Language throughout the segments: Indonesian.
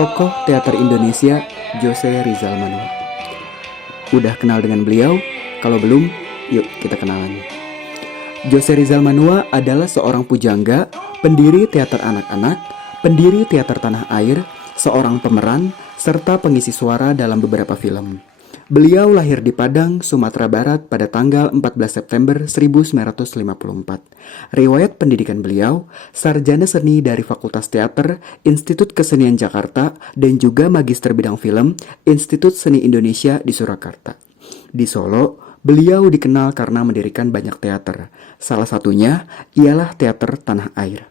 tokoh teater Indonesia Jose Rizal Manua. Udah kenal dengan beliau? Kalau belum, yuk kita kenalan. Jose Rizal Manua adalah seorang pujangga, pendiri teater anak-anak, pendiri teater tanah air, seorang pemeran, serta pengisi suara dalam beberapa film. Beliau lahir di Padang, Sumatera Barat pada tanggal 14 September 1954. Riwayat pendidikan beliau, sarjana seni dari Fakultas Teater, Institut Kesenian Jakarta, dan juga magister bidang film, Institut Seni Indonesia di Surakarta. Di Solo, beliau dikenal karena mendirikan banyak teater. Salah satunya ialah Teater Tanah Air.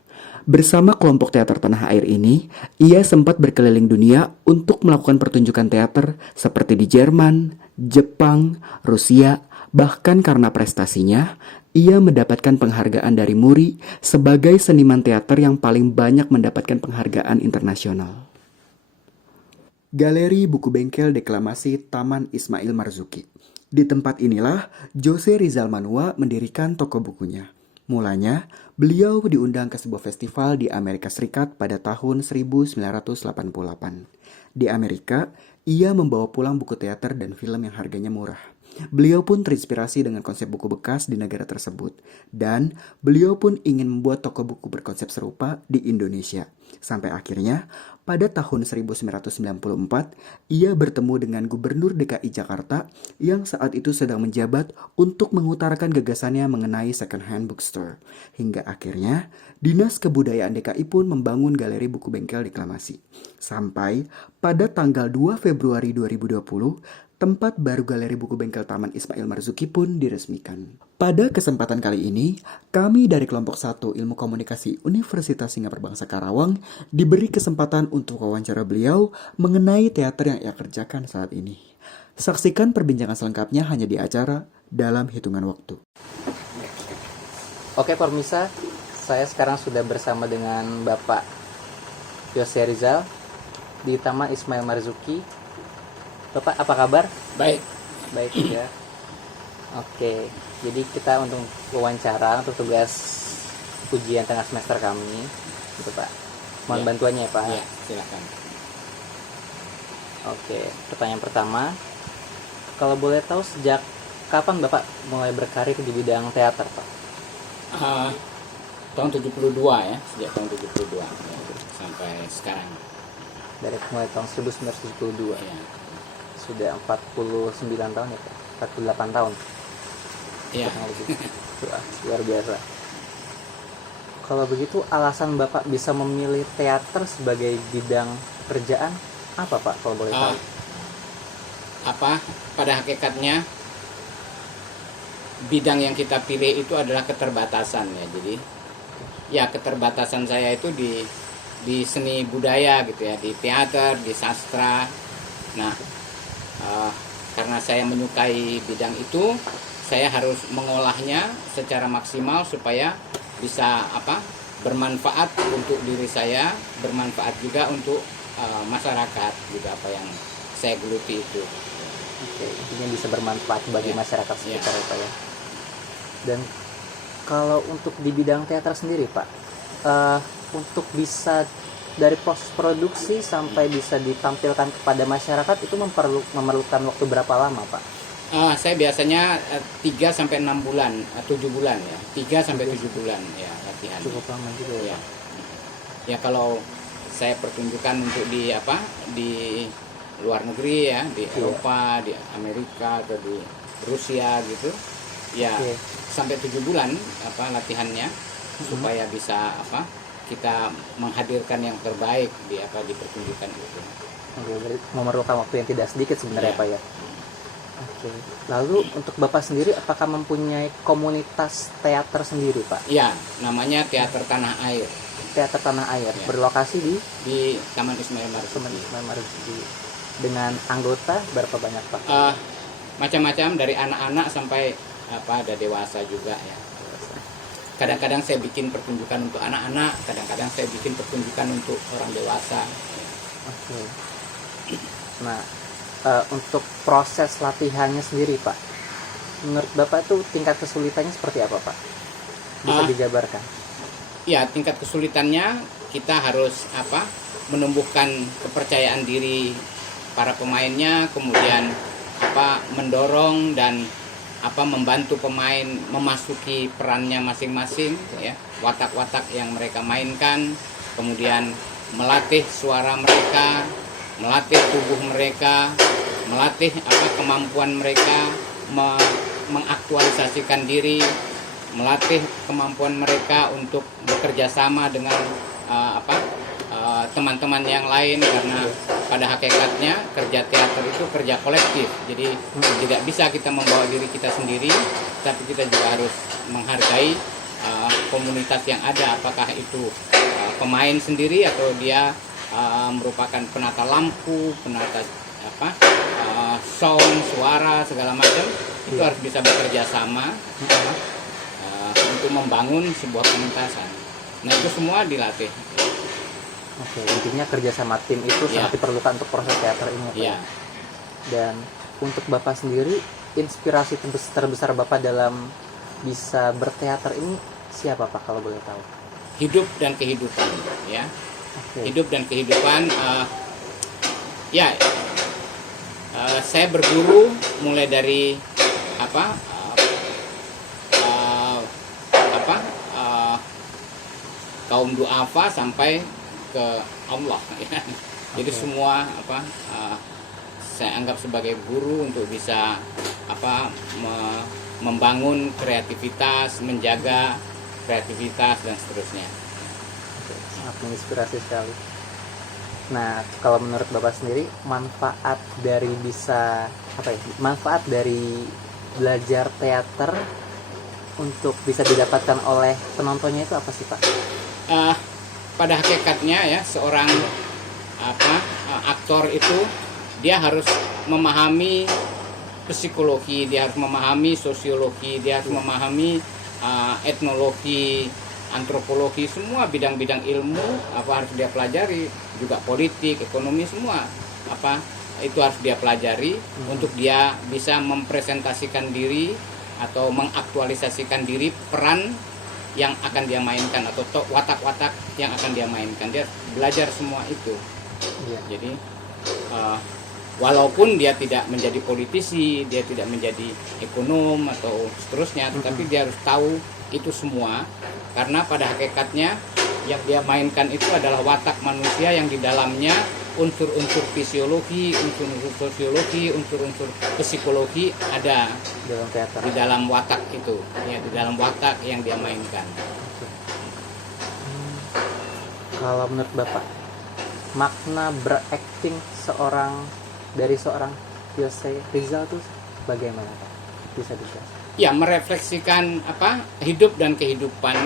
Bersama kelompok teater tanah air ini, ia sempat berkeliling dunia untuk melakukan pertunjukan teater seperti di Jerman, Jepang, Rusia, bahkan karena prestasinya, ia mendapatkan penghargaan dari Muri sebagai seniman teater yang paling banyak mendapatkan penghargaan internasional. Galeri Buku Bengkel Deklamasi Taman Ismail Marzuki. Di tempat inilah Jose Rizal Manua mendirikan toko bukunya. Mulanya, beliau diundang ke sebuah festival di Amerika Serikat pada tahun 1988. Di Amerika, ia membawa pulang buku teater dan film yang harganya murah. Beliau pun terinspirasi dengan konsep buku bekas di negara tersebut. Dan beliau pun ingin membuat toko buku berkonsep serupa di Indonesia. Sampai akhirnya, pada tahun 1994, ia bertemu dengan Gubernur DKI Jakarta yang saat itu sedang menjabat untuk mengutarakan gagasannya mengenai second hand bookstore. Hingga akhirnya, Dinas Kebudayaan DKI pun membangun galeri buku bengkel deklamasi. Sampai pada tanggal 2 Februari 2020, tempat baru galeri buku bengkel Taman Ismail Marzuki pun diresmikan. Pada kesempatan kali ini, kami dari kelompok 1 Ilmu Komunikasi Universitas Singapura Bangsa Karawang diberi kesempatan untuk wawancara beliau mengenai teater yang ia kerjakan saat ini. Saksikan perbincangan selengkapnya hanya di acara Dalam Hitungan Waktu. Oke Permisa, saya sekarang sudah bersama dengan Bapak Jose Rizal di Taman Ismail Marzuki. Bapak, apa kabar? Baik. Baik ya. Oke, jadi kita untuk wawancara untuk tugas ujian tengah semester kami, gitu Pak. Mohon bantuannya ya Pak. Ya, silakan. Oke, pertanyaan pertama, kalau boleh tahu sejak kapan Bapak mulai berkarir di bidang teater Pak? Tahun 72 ya, sejak tahun 72 ya, sampai sekarang. Dari mulai tahun 1972. Ya. Sudah 49 tahun ya Pak? 48 tahun. Iya. Wah, luar biasa. Kalau begitu alasan Bapak bisa memilih teater sebagai bidang kerjaan apa Pak kalau boleh tahu? Pada hakikatnya bidang yang kita pilih itu adalah keterbatasan ya. Jadi ya keterbatasan saya itu di seni budaya gitu ya, di teater, di sastra. Nah, karena saya menyukai bidang itu, saya harus mengolahnya secara maksimal supaya bisa bermanfaat untuk diri saya, bermanfaat juga untuk masyarakat gitu, apa yang saya geluti itu. Oke, intinya bisa bermanfaat bagi masyarakat sekitar ya Pak ya. Dan kalau untuk di bidang teater sendiri Pak, untuk bisa dari proses produksi sampai bisa ditampilkan kepada masyarakat itu memerlukan waktu berapa lama Pak? Saya biasanya 3 sampai 6 bulan, 7 bulan ya. 3 sampai 7 bulan ya latihan. Cukup lama juga ya. Ya kalau saya pertunjukan untuk di luar negeri ya, di Eropa, di Amerika atau di Rusia gitu. Ya, sampai 7 bulan latihannya supaya bisa kita menghadirkan yang terbaik di pertunjukan itu. Oke, memerlukan waktu yang tidak sedikit sebenarnya Pak ya. Oke. Lalu untuk Bapak sendiri apakah mempunyai komunitas teater sendiri Pak? Ya, namanya Teater Tanah Air. Teater Tanah Air berlokasi di Taman Ismail Marzuki. Taman Ismail Marzuki. Dengan anggota berapa banyak Pak? Macam-macam dari anak-anak sampai ada dewasa juga ya. Kadang-kadang saya bikin pertunjukan untuk anak-anak, kadang-kadang saya bikin pertunjukan untuk orang dewasa. Oke. Nah, untuk proses latihannya sendiri Pak, menurut Bapak itu tingkat kesulitannya seperti apa Pak? Bisa dijabarkan? Ya, tingkat kesulitannya kita harus menumbuhkan kepercayaan diri para pemainnya, kemudian mendorong dan membantu pemain memasuki perannya masing-masing, ya, watak-watak yang mereka mainkan, kemudian melatih suara mereka, melatih tubuh mereka, melatih kemampuan mereka mengaktualisasikan diri, melatih kemampuan mereka untuk bekerja sama dengan teman-teman yang lain, karena pada hakikatnya kerja teater itu kerja kolektif. Jadi tidak bisa kita membawa diri kita sendiri, tapi kita juga harus menghargai komunitas yang ada, apakah itu pemain sendiri atau dia merupakan penata lampu, penata sound, suara, segala macam. Itu harus bisa bekerja sama untuk membangun sebuah pementasan. Nah, itu semua dilatih. Oke, intinya kerjasama tim itu sangat diperlukan untuk proses teater ini, Pak. Iya. Dan untuk Bapak sendiri, inspirasi terbesar Bapak dalam bisa berteater ini siapa, Pak, kalau boleh tahu? Hidup dan kehidupan, ya. Oke. Hidup dan kehidupan. Saya berguru mulai dari kaum duafa sampai ke Allah, ya. Jadi semua saya anggap sebagai guru untuk bisa membangun kreativitas, menjaga kreativitas dan seterusnya. Sangat menginspirasi sekali. Nah, kalau menurut Bapak sendiri, manfaat dari manfaat dari belajar teater untuk bisa didapatkan oleh penontonnya itu apa sih, Pak? Pada hakikatnya, ya, seorang aktor itu dia harus memahami psikologi, dia harus memahami sosiologi, dia harus memahami etnologi, antropologi, semua bidang-bidang ilmu harus dia pelajari, juga politik, ekonomi, semua itu harus dia pelajari untuk dia bisa mempresentasikan diri atau mengaktualisasikan diri peran yang akan dia mainkan atau watak-watak yang akan dia mainkan. Dia belajar semua itu. Iya. Jadi walaupun dia tidak menjadi politisi, dia tidak menjadi ekonom atau seterusnya, tetapi dia harus tahu itu semua, karena pada hakikatnya yang dia mainkan itu adalah watak manusia yang di dalamnya unsur-unsur fisiologi, unsur-unsur sosiologi, unsur-unsur psikologi ada Dalam teater. di dalam watak itu, ya, di dalam watak yang dia mainkan. Kalau menurut Bapak, makna berakting dari seorang Jose Rizal itu bagaimana, Pak? Bisa dijelaskan? Ya, merefleksikan hidup dan kehidupan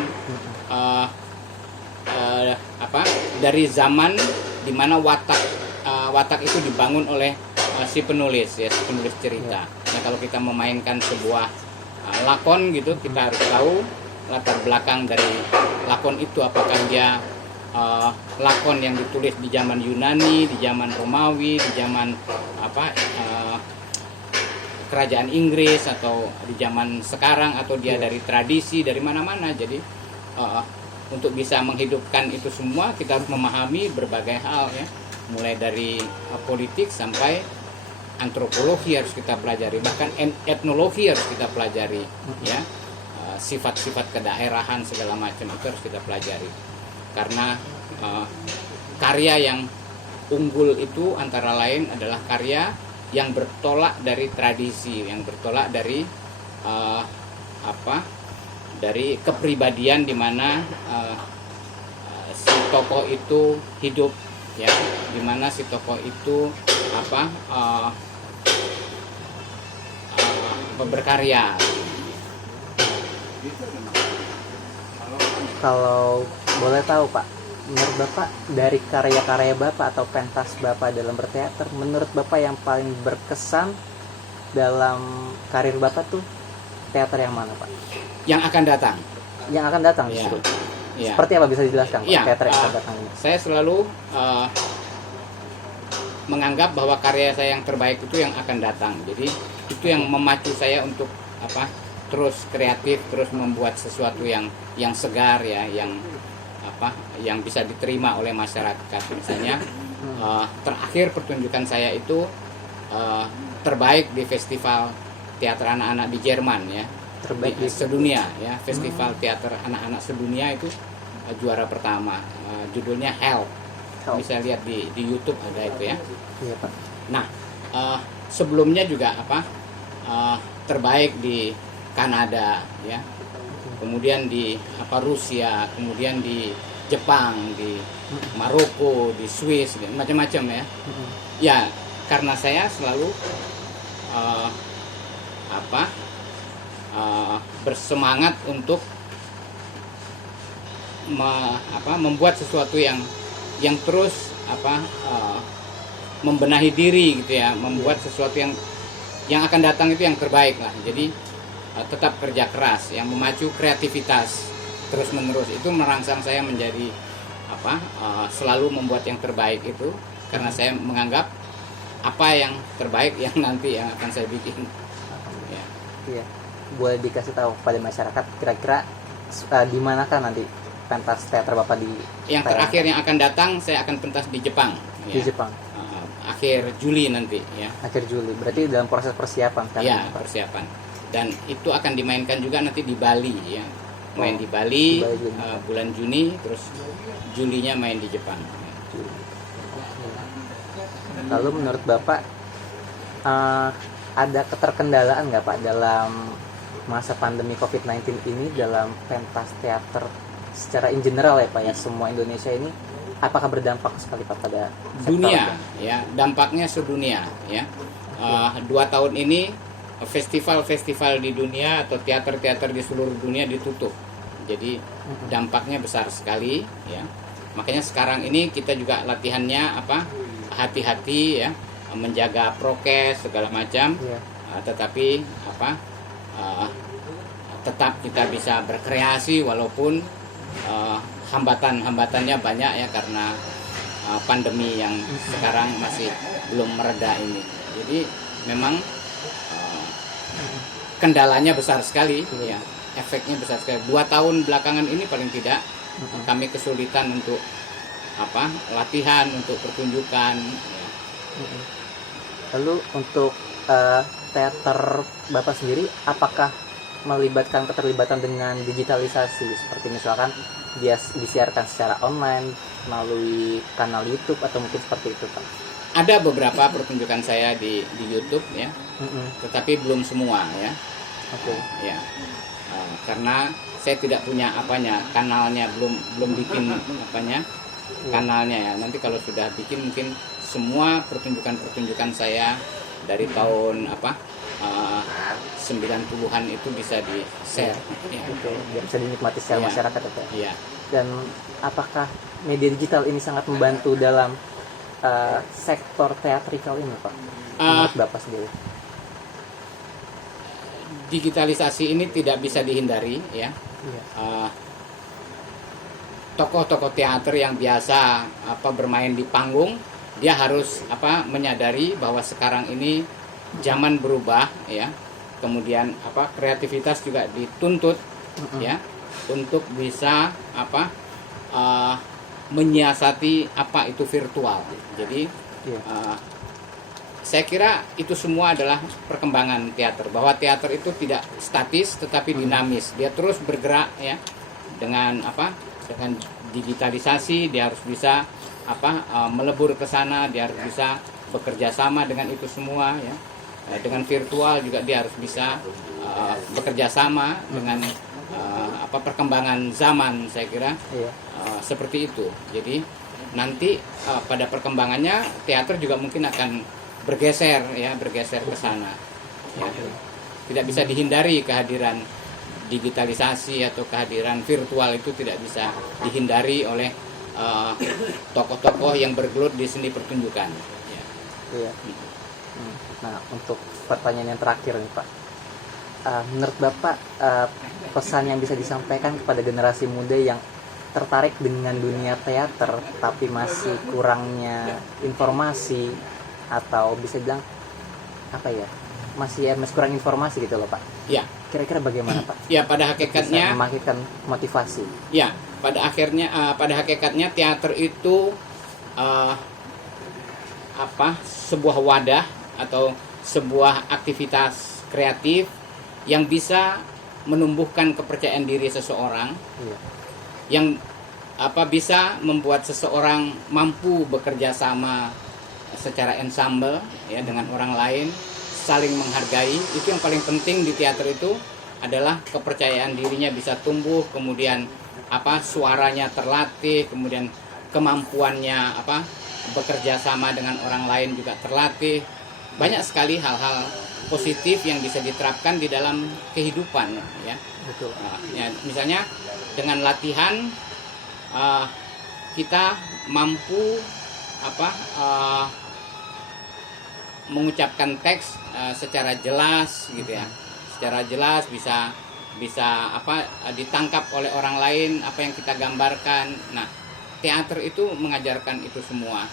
dari zaman di mana watak itu dibangun oleh si penulis, ya, si penulis cerita. Nah, kalau kita memainkan sebuah lakon gitu, kita harus tahu latar belakang dari lakon itu, apakah dia lakon yang ditulis di zaman Yunani, di zaman Romawi, di zaman kerajaan Inggris, atau di zaman sekarang, atau dia dari tradisi, dari mana-mana. Jadi untuk bisa menghidupkan itu semua, kita harus memahami berbagai hal, ya, mulai dari politik sampai antropologi harus kita pelajari, bahkan etnologi harus kita pelajari, ya, sifat-sifat kedaerahan segala macam itu harus kita pelajari, karena karya yang unggul itu antara lain adalah karya yang bertolak dari tradisi, yang bertolak dari dari kepribadian di mana si tokoh itu hidup, ya, di mana si tokoh itu berkarya. Kalau boleh tahu, Pak, menurut Bapak dari karya-karya Bapak atau pentas Bapak dalam berteater, menurut Bapak yang paling berkesan dalam karir Bapak tuh teater yang mana, Pak? Yang akan datang. Yang akan datang Ya, justru. ya. Seperti apa, bisa dijelaskan, Pak, Ya, teater yang akan datang ini? saya selalu menganggap bahwa karya saya yang terbaik itu yang akan datang. Jadi itu yang memacu saya untuk terus kreatif, terus membuat sesuatu yang segar, ya, yang yang bisa diterima oleh masyarakat. Misalnya terakhir pertunjukan saya itu terbaik di festival teater anak-anak di Jerman ya, Terbaik di sedunia ya, festival teater anak-anak sedunia itu juara pertama. Judulnya Help. Bisa lihat di YouTube ada itu ya. Iya Pak. Nah, sebelumnya juga terbaik di Kanada ya, kemudian di Rusia, kemudian di Jepang, di Maroko, di Swiss, macam-macam ya. Ya, karena saya selalu bersemangat untuk membuat sesuatu yang terus membenahi diri gitu ya, membuat sesuatu yang akan datang itu yang terbaik lah. Jadi tetap kerja keras yang memacu kreativitas terus menerus itu merangsang saya menjadi selalu membuat yang terbaik itu, karena saya menganggap apa yang terbaik yang nanti yang akan saya bikin ya. Iya. Boleh dikasih tahu pada masyarakat kira-kira di manakah nanti pentas teater Bapak di Yang terakhir yang akan datang saya akan pentas di Jepang di ya. Jepang Akhir Juli nanti ya. akhir Juli. Berarti dalam proses persiapan kan? Ya, persiapan. Dan itu akan dimainkan juga nanti di Bali ya. Main di Bali, Juni. bulan Juni, terus Julinya main di Jepang. Lalu menurut Bapak ada keterkendalaan nggak Pak dalam masa pandemi COVID-19 ini dalam pentas teater secara in general ya Pak ya, semua Indonesia ini apakah berdampak sekali Pak pada Dunia sektor? ya, dampaknya sedunia ya. 2 tahun ini festival-festival di dunia atau teater-teater di seluruh dunia ditutup. Jadi dampaknya besar sekali ya. Makanya sekarang ini kita juga latihannya hati-hati ya, menjaga prokes segala macam. Iya. Tetapi tetap kita bisa berkreasi walaupun hambatan-hambatannya banyak ya, karena pandemi yang sekarang masih belum mereda ini. Jadi memang kendalanya besar sekali ya, efeknya besar sekali. 2 tahun belakangan ini paling tidak kami kesulitan untuk latihan, untuk pertunjukan ya. Lalu untuk teater Bapak sendiri apakah melibatkan keterlibatan dengan digitalisasi, seperti misalkan dia disiarkan secara online melalui kanal YouTube atau mungkin seperti itu Pak? Ada beberapa pertunjukan saya di YouTube ya, tetapi belum semua ya. Oke. Ya, karena saya tidak punya kanalnya, belum bikin kanalnya ya. Nanti kalau sudah bikin mungkin semua pertunjukan saya dari tahun 90-an itu bisa di share ya. Biar bisa dinikmati secara Iya. masyarakat ya Pak? Iya. Dan apakah media digital ini sangat membantu dalam sektor teatrikal ini Pak? Menurut Bapak sendiri? Digitalisasi ini tidak bisa dihindari ya. Iya. Tokoh-tokoh teater yang biasa bermain di panggung, dia harus menyadari bahwa sekarang ini zaman berubah ya. Kemudian kreativitas juga dituntut ya, untuk bisa menyiasati itu virtual. Jadi saya kira itu semua adalah perkembangan teater, bahwa teater itu tidak statis tetapi dinamis. Dia terus bergerak ya, dengan dengan digitalisasi. Dia harus bisa melebur ke sana, dia harus bisa bekerja sama dengan itu semua ya. Dengan virtual juga dia harus bisa bekerja sama dengan perkembangan zaman, saya kira. Seperti itu. Jadi nanti pada perkembangannya teater juga mungkin akan bergeser ke sana ya. Tidak bisa dihindari kehadiran digitalisasi atau kehadiran virtual, itu tidak bisa dihindari oleh tokoh-tokoh yang bergelut di seni pertunjukan ya. Iya. Nah, untuk pertanyaan yang terakhir nih Pak, menurut Bapak pesan yang bisa disampaikan kepada generasi muda yang tertarik dengan dunia teater tapi masih kurangnya informasi, atau bisa bilang masih kurang informasi gitu loh Pak. Ya, Kira-kira bagaimana Pak? ya pada Bisa hakikatnya, membangkitkan motivasi. ya pada hakikatnya teater itu eh, sebuah wadah atau sebuah aktivitas kreatif yang bisa menumbuhkan kepercayaan diri seseorang, Iya. yang bisa membuat seseorang mampu bekerja sama secara ensemble ya dengan orang lain, saling menghargai. Itu yang paling penting di teater itu adalah kepercayaan dirinya bisa tumbuh, kemudian suaranya terlatih, kemudian kemampuannya bekerja sama dengan orang lain juga terlatih. Banyak sekali hal-hal positif yang bisa diterapkan di dalam kehidupan ya. Betul. Ya, misalnya dengan latihan kita mampu mengucapkan teks secara jelas gitu ya, secara jelas bisa ditangkap oleh orang lain apa yang kita gambarkan. Nah, teater itu mengajarkan itu semua.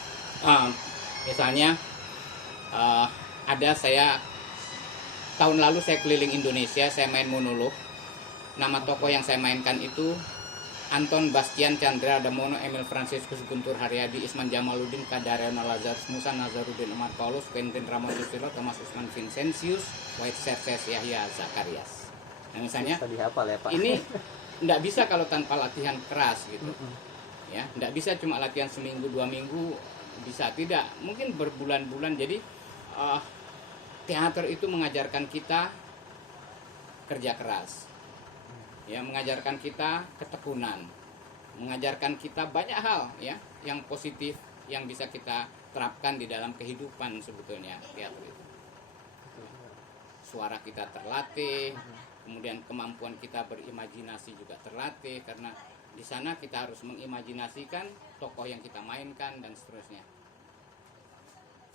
Misalnya tahun lalu saya keliling Indonesia, saya main monolog. Nama tokoh yang saya mainkan itu Anton Bastian Chandra Damono, Emil Franciscus Guntur Haryadi, Isman Jamaluddin, Kadaryono Lazarus Musa, Nazaruddin Umar Paulus, Quentin Ramon Susilo, Thomas Usman Vincentius, White Serses Yahya Zakarias. Nah misalnya Tadi hafal ya Pak. ini tidak bisa kalau tanpa latihan keras gitu. Ya, tidak bisa cuma latihan seminggu 2 minggu, bisa tidak, mungkin berbulan-bulan. Jadi teater itu mengajarkan kita kerja keras. Ya, mengajarkan kita ketekunan, mengajarkan kita banyak hal ya yang positif yang bisa kita terapkan di dalam kehidupan. Sebetulnya teater itu suara kita terlatih, kemudian kemampuan kita berimajinasi juga terlatih, karena di sana kita harus mengimajinasikan tokoh yang kita mainkan dan seterusnya.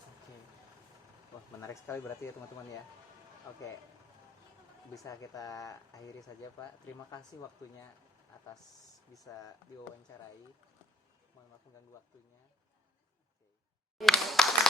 Oke. Wah, menarik sekali berarti ya teman-teman ya. Oke. Bisa kita akhiri saja Pak. Terima kasih waktunya atas bisa diwawancarai. Mohon maaf mengganggu waktunya. Oke.